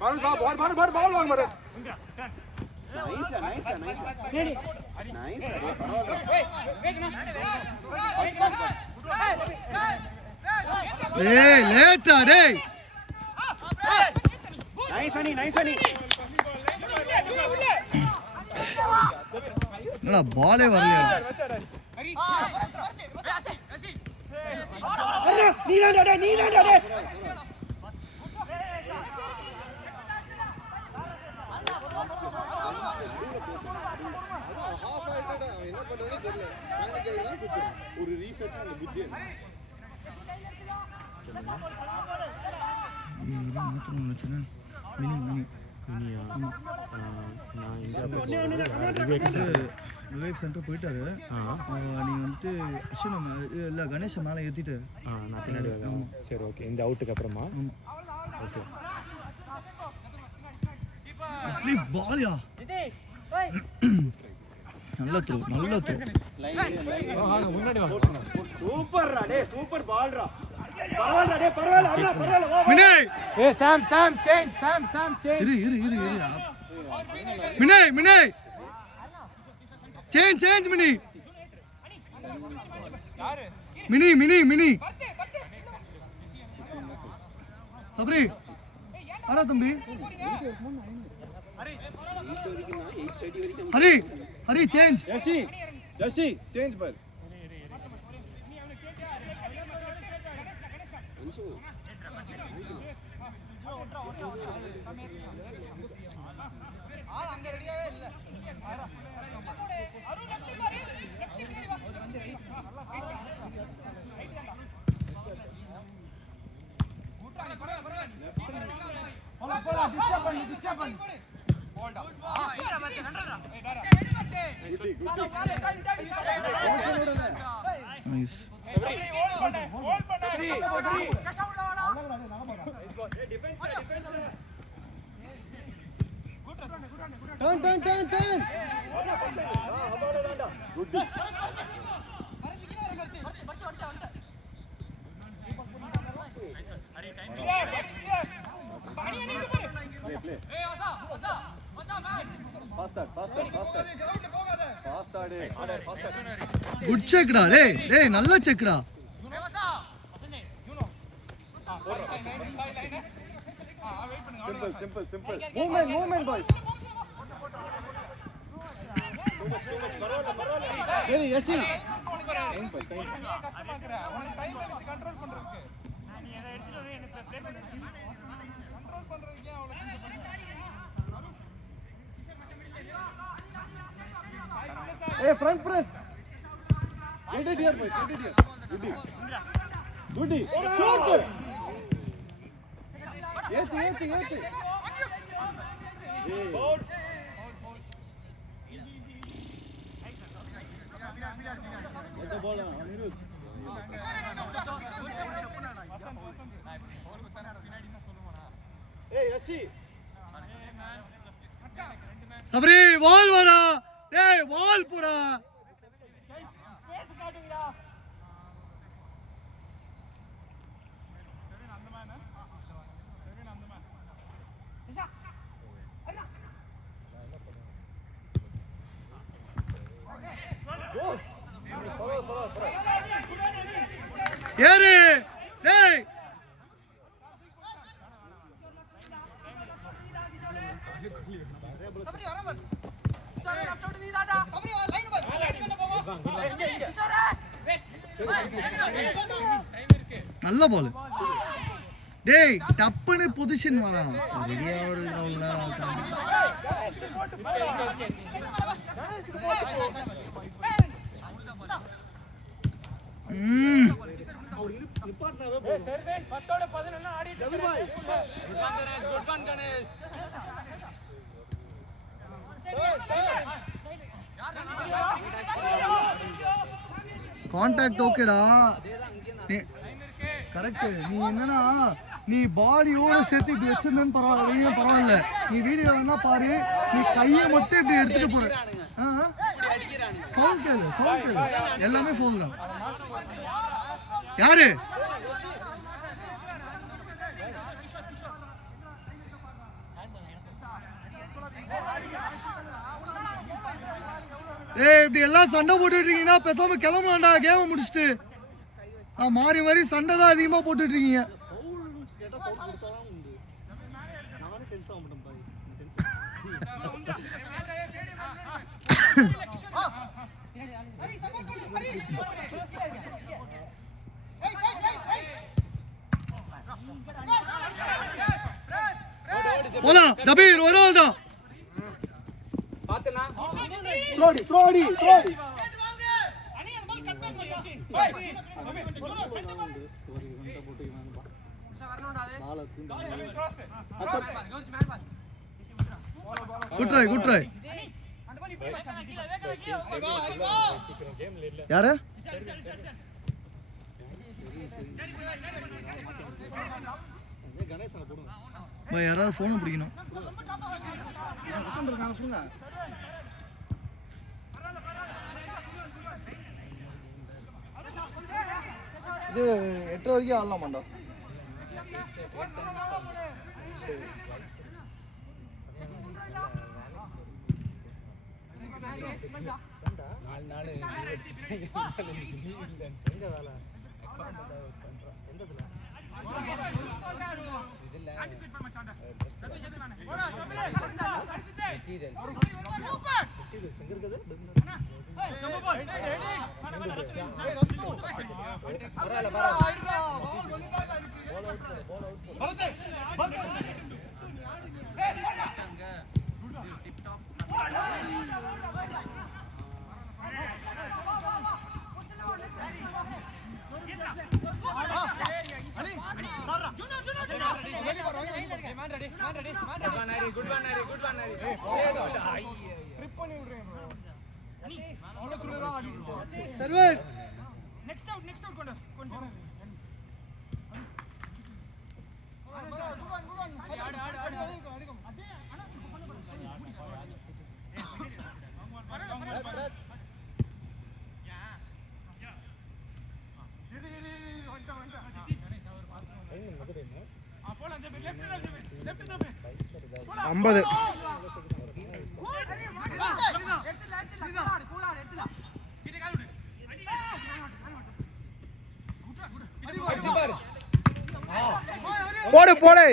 பால் வாங்க பாரு. நைஸ். ஏய் லேட்டா டேய். நைஸ் அனி. என்னடா பாலே வரலையா? நீதான்டா டேய். ஒரு ரீசெட் அந்த புத்தி விவேக் சென்டர் போயிட்டாரு. நீ வந்துட்டு அஸ்வின் இல்லை கணேஷை மேலே ஏற்றிட்டு நான் பின்னாடி வரேன். சரி ஓகே. இந்த அவுட்டுக்கு அப்புறமா ஓகே. அப்படி பாலியா நல்ல த்ரோ. முன்னாடி வா. சூப்பர்டா டேய், சூப்பர் பால்டா. பரவாயில்லை. மினய் ஏ சாம் சேஞ்ச். இரு மினய் சேஞ்ச் மினி சபரி ஆனா தம்பி ஹரி சேஞ்ச். यसी चेंज पर அங்க ரெடியாவே இல்ல. டிஸ்டர்ப் பண்ணு. Nice. Turn. Good. Play. Good செக்டா டேய் நல்ல செக்டா. Simple. Movement boys. சரி யசி. டைம் கஷ்டமாக்குற. உனக்கு டைம் எடுத்து கண்ட்ரோல் பண்றதுக்கு. நீ எதை எடுத்துட்டு வந்து எனக்கு ப்ளே பண்ணி கண்ட்ரோல் பண்றதுக்கு அவளை ஏய் front press. Get it here boys. Goody. Shoot. ஏத்து. Foul. Let ball Anirudh. ஏய் யசி. சபரி வால் வாடா டேய் வால் போடா. ஸ்பேஸ் காட்டுங்கடா. ஏறு டேய். நல்ல பால் டேய். டப்புன்னு பொசிஷன் வாடா. ரெடியா ஒரு நிப்பாட்னாவே போதும். சர்வேன் 10 ஓட 11 ஆடிட்டு இருக்காரு. Good one Ganesh. கான்டாக்ட் ஓகேடா. கரெக்ட். நீ என்னன்னா நீ பாடியோட சேர்த்து இப்படி வச்சிருந்தேன்னு பரவாயில்ல. நீ வீடியோ வேணா பாரு. நீ கையை மட்டும் இப்படி எடுத்துட்டு போற. ஃபவுல் கேளு. எல்லாமே ஃபவுல் தான். யாரு? ஏய் இப்படி எல்லாம் சண்டை போட்டுட்டு இருக்கீங்கன்னா பேசாம கிளம்பலாம்டா கேம் முடிச்சுட்டு. மாறி மாறி சண்டை தான் அதிகமா போட்டுட்டு இருக்கீங்க. போடா ஜபீர் ஒரு ஆள் தான். பாத்துலாம் த்ரோடி த்ரோடி த்ரோடி குட் ட்ரை குட் ட்ரை. யாரு யாராவது போன் பிடிக்கணும். இது 8 வரைக்கும் ஆடலாம் மாட்டா. ஐம்பது போடு போடு.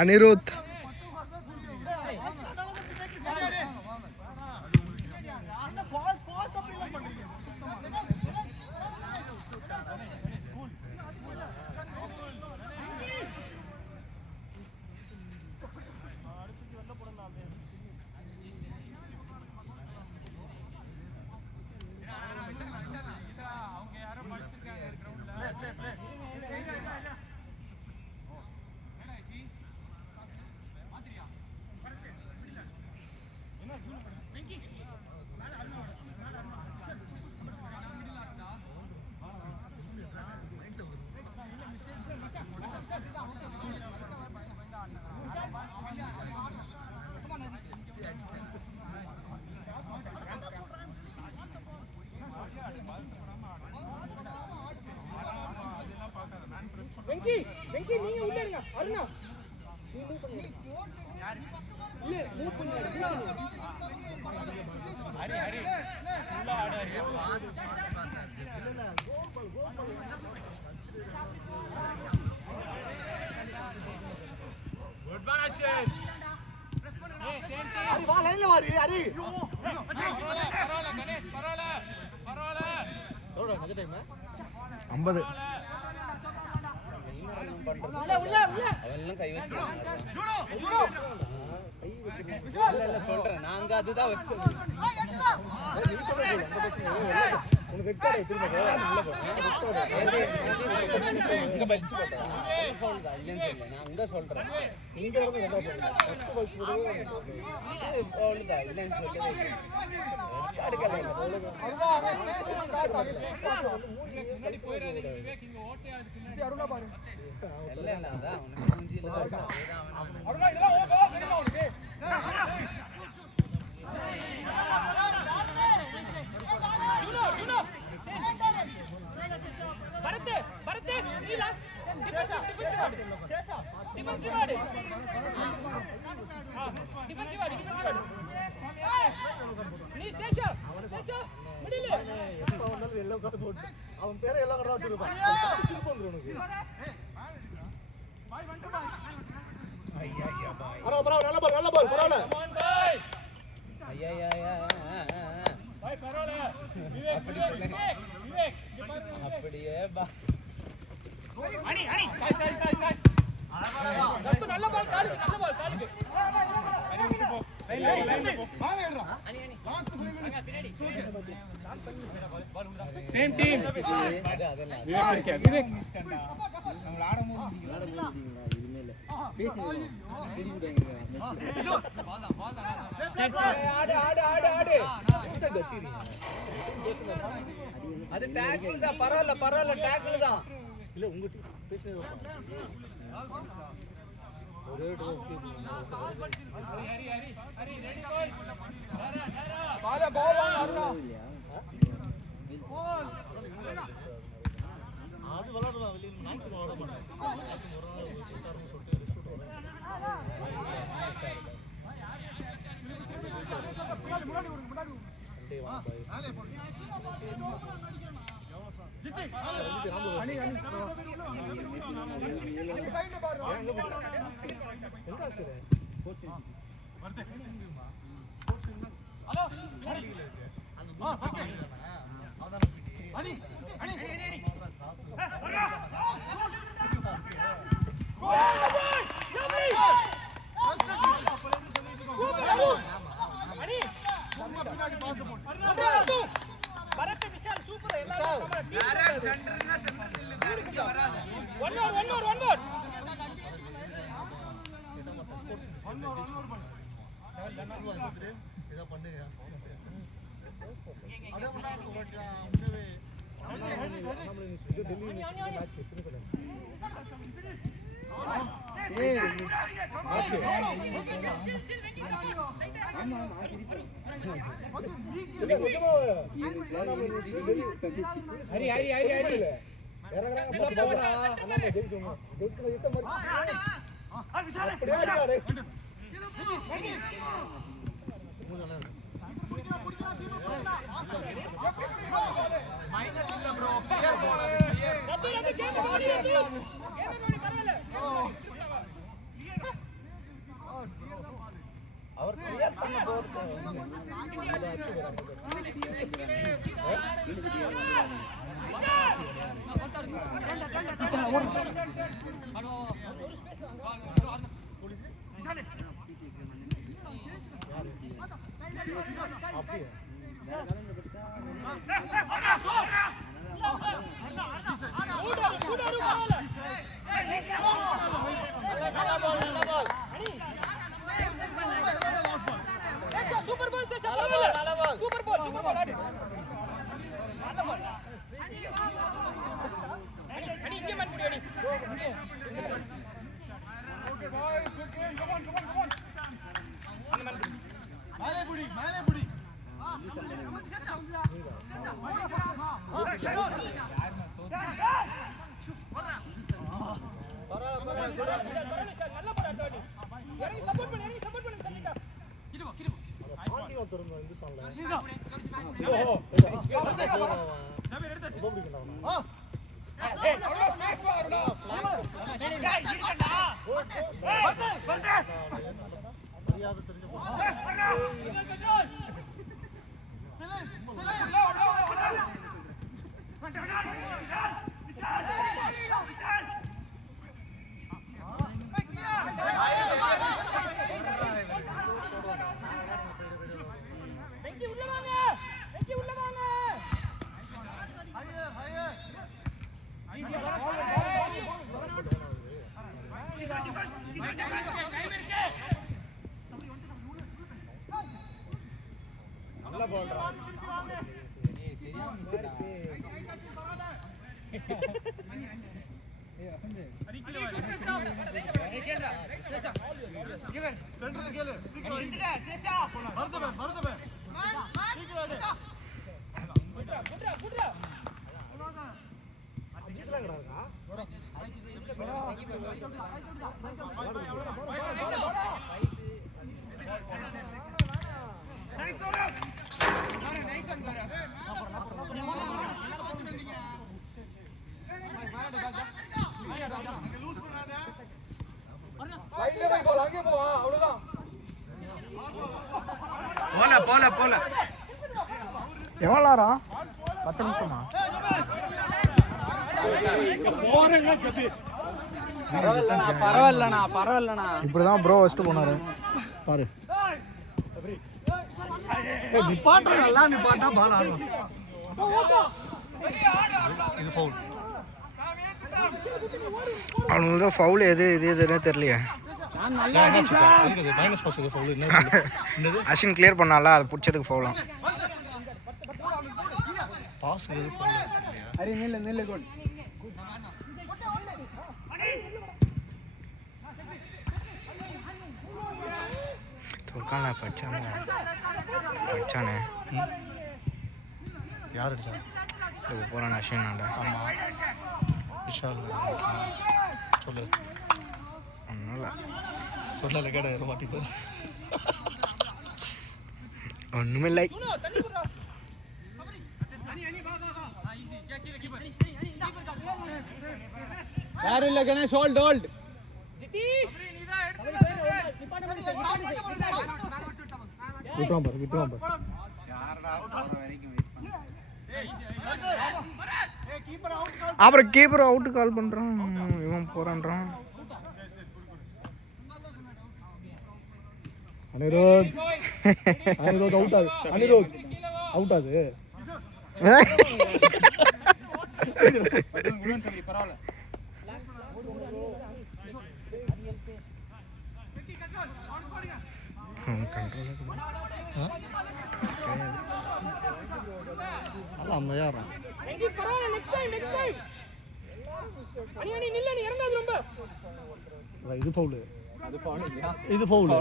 அனிருத் வெங்கி வெங்கி நீங்க உள்ள இருங்க. அருணா நீ மூவ் பண்ணு. இல்ல மூவ் பண்ணு. ஹரி ஹரி உள்ள ஆடு. குட் பால் அஷிஷ். பிரஸ் பண்ணு. ஹரி வா லைன்ல வாரி ஹரி. பரவால கணேஷ் பரவால பரவால. எவ்வளவு நெஜ டைம் 50. அதெல்லாம் கை வச்சு இல்ல சொல்றேன் நாங்க அதுதான் வச்சோம். உனக்கு வெக்காடே திரும்ப உள்ள போறேன். இங்க பல்ஸ் போட்டா ஃபவுல் தான் இல்லன்னு சொல்ல. நான் இங்க சொல்றேன். இங்க வந்து என்ன சொல்றேன்? ஃபர்ஸ்ட் பல்ஸ் போடுறது ஃபவுல் தான் இல்லன்னு சொல்லிட்டே. வெக்காடே கல்ல முன்னாடி போயிடாதீங்க விவேக், இங்க ஓட்டையா இருக்கு பின்னாடி. அருணா பாரு. இல்ல அதான் உனக்கு மூஞ்சில அருணா இதெல்லாம் ஓகே தெரியுமா உனக்கு? பரத் நீ லாஸ்ட் டிஃபென்சிவ் ஆடு நீ சேஷா மிடில் எப்ப வந்தாலும் எல்லோ கார்டு போட்டு அவன் பேரை எல்லோ கார்டா வச்சிருப்பான். சிரிப்பு வந்துரும் உனக்கு. பரவாயில்ல, நல்ல பால் பரவாயில்ல. ஐயா பாய் பரவாயில்ல விவேக் அப்படியே பா அணி சாய் நல்ல பால் காலுக்கு லைன்ல போ வாங்க ஏறா சேம் டீம் அதெல்லாம் விவேக் நம்ம ஆடும்போது இதுமே இல்ல பேசுங்க ஆடு அது டாக்கிள் தான் பரவாயில்ல டாக்கிள் தான் இல்ல உங்க பேசுறது ஒரே ஹரி ரெடி கோல் பால் வாங்க அருணா அது விளையாடலாம் வெளிய நாய்க்கு விளையாட மாட்டாங்க. பரத் விஷால் சூப்பர் எல்லாரும் ஒன் மோர் இத பண்ணுங்க. அவர் கிளியர் பண்ண போறது சூப்பர் பால் சூப்பர் பால் ஆடு நல்ல பால் அடி இங்கே மாட் முடியும் அடி okay bye good game come on மேலே புடி நல்ல பால் ஆடு இறங்கி சப்போர்ட் பண்ணு சல்லிடா பாண்டி ஒருத்தர் இந்த சாங்ல ஏய் அவ்வளோ ஸ்பேஸ் பாருடா டேய் இருக்கடா வந்து மரியாதை தெரிஞ்ச வெங்கி உள்ள வாங்க போல எவ்வளோ நேரம் 10 நிமிஷமா பரவாயில்லண்ணா இப்படிதான் ப்ரோ வச்சுட்டு போனாரு பாரு நிப்பாட்டா பால் ஆடணும் அவனுக்கு தான் ஃபவுல் எது எதுன்னே தெரியலையே அஸ்வின் கிளியர் பண்ணால அதை பிடிச்சதுக்கு ஃபவுலாம் துர்கானா படிச்சானே யார் அடிச்சா போகிறான் அஸ்வின் விஷால் சொல்லு ஒன்றும் கேட மாட்டிப்போ ஒன்றுமில்லை யாரும் இல்லை கணேஷ் ஹோல்ட் விட்டுவான் பாரு அப்புறம் கீப்பர் அவுட்டு கால் பண்றான் இவன் போறான்றான் அனிருத் அவுட் ஆகுது அவுட் ஆகுது இது ஃபவுல் இது ஃபவுல்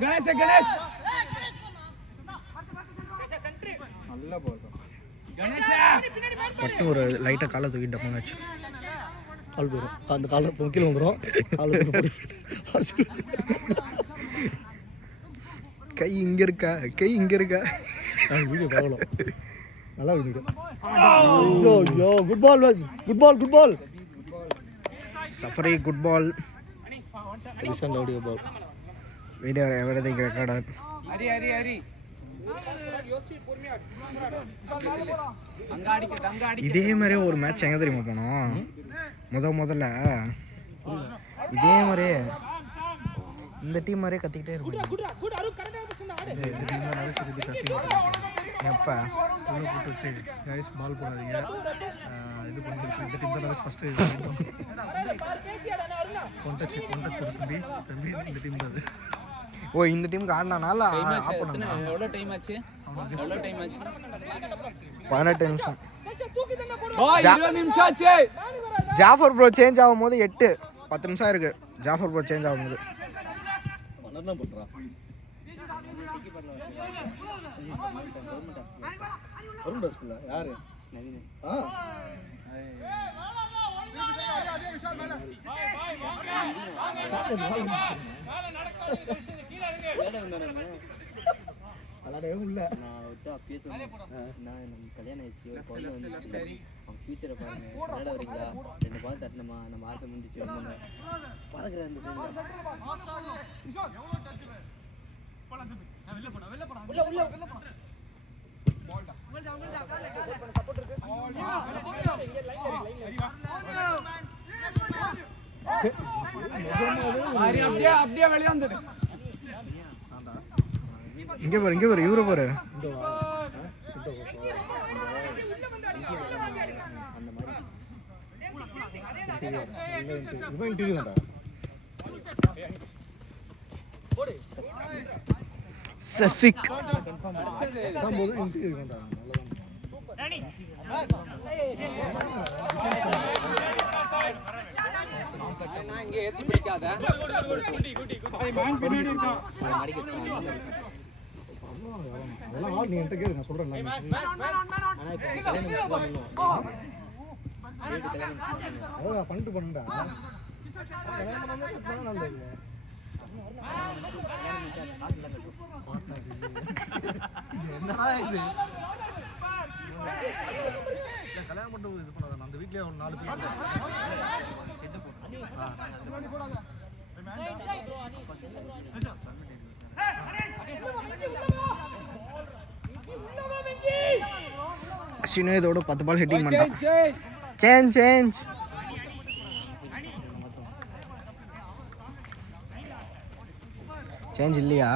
கணேஷ் நல்ல பால் பட்டு ஒரு லைட்டாக காலை தூக்கிட்டு போனாச்சு கால் போயிடும் அந்த காலை கீழே வந்துடும் கை இங்கே இருக்கா வீடியோ பரவலாம் நல்லா வீடியோ ஐயோ good ball safari good ball ரிசன் audio ball video everything recorded Hari இதே மாதிரி ஒரு மேட்ச் எங்கே தெரியுமா போனோம் முதல்ல இதே மாதிரியே இந்த டீம் மாதிரியே கத்திக்கிட்டே இருக்கும் இந்த டீம் மாதிரி சரி கசி எப்போ உள்ள போட்டு வச்சு கைஸ் பால் போடாதீங்க இது பண்ணிடுச்சு இந்த டீம் தான் ஃபஸ்ட்டு ஒன் டச் போட்டு தம்பி இந்த டீம் தான் அது ஓ இந்த டீமுக்கு ஆடினால எவ்வளோ டைம் ஆச்சு 18 நிமிஷம் 20 நிமிஷம் ஆச்சு ஜாஃபர் ப்ரோ சேஞ்ச் ஆகும்போது 10 நிமிஷம் இருக்கு ஜாஃபர் ப்ரோ சேஞ்ச் ஆகும்போது யாரு விளாடவே இல்லை நான் விட்டு அப்பயே சொன்னேன் நான் நம்ம கல்யாணம் ஆயிடுச்சு ஒரு பொண்ணு வந்துச்சு அவன் ஃபியூச்சரை பாருங்க விளையாட வரீங்களா 2 பால் தட்டணுமா நம்ம ஆசை முடிஞ்சிச்சு வந்து பறக்குறேன் அப்படியே வெளியே வந்துடு இங்கே பாரு இவரை பாரு சஃபிக் நான் இங்க ஏத்தி பிடிக்காத பின்னாடி இருக்கான் அதெல்லாம் ஆள் நீ என்கிட்ட கேளு நான் சொல்றேன் ஆனா இப்போ கல்யாணம் முடிச்சு தான் பண்ணுவோம் கல்யாணம் முடிச்சு பண்ணுவோம் அதான் பண்ணிட்டு பண்ணுடா கல்யாணம் பண்ணாம நல்லது என்னடா இது கல்யாணம் பண்ணிட்டு இது பண்ணாத அந்த வீட்லயே ஒரு 4 பேர் அஸ்வினு இதோட 10 பால் ஹிட்டிங் பண்ணிட்டான். சேஞ்ச் சேஞ்ச் இல்லையா?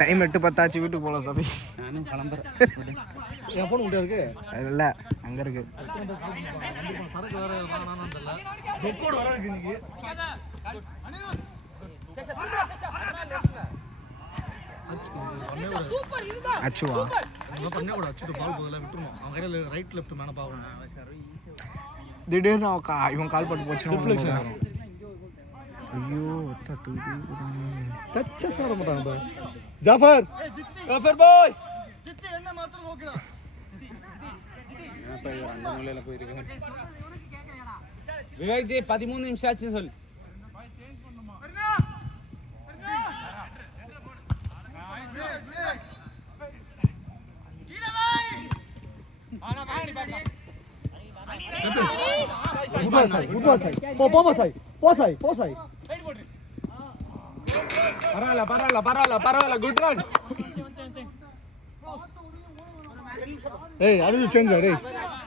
டைம் 8:10 ஆச்சு, வீட்டுக்கு போகலாம் சபை. நானும் கிளம்புறேன். என் ஃபோன் உள்ள இருக்கு இல்லை அங்கே இருக்கு. சரக்கு வேற வாங்கணும்னு தெரியல ரெக்கார்ட் வர இருக்கு இன்னைக்கு அச்சுவா அதெல்லாம் பண்ணே கூட அச்சுட்டு பால் போதெல்லாம் விட்டுருணும் அவன் கையில் ரைட் லெஃப்ட் மேலே பார்க்கணும் திடீர்னு இவன் கால் பண்ணி ரிஃப்ளெக்ஷன் போச்சுன்னா வரும் ஐயோ டச்சஸ் வர மாட்டாங்க ஜாஃபர் பாய் விவேக் ஜி 13 நிமிஷம் ஆச்சுன்னு சொல்லு. பரவாயில்ல குட் ரன். ஏய் அருள் சேஞ்ச் டேய்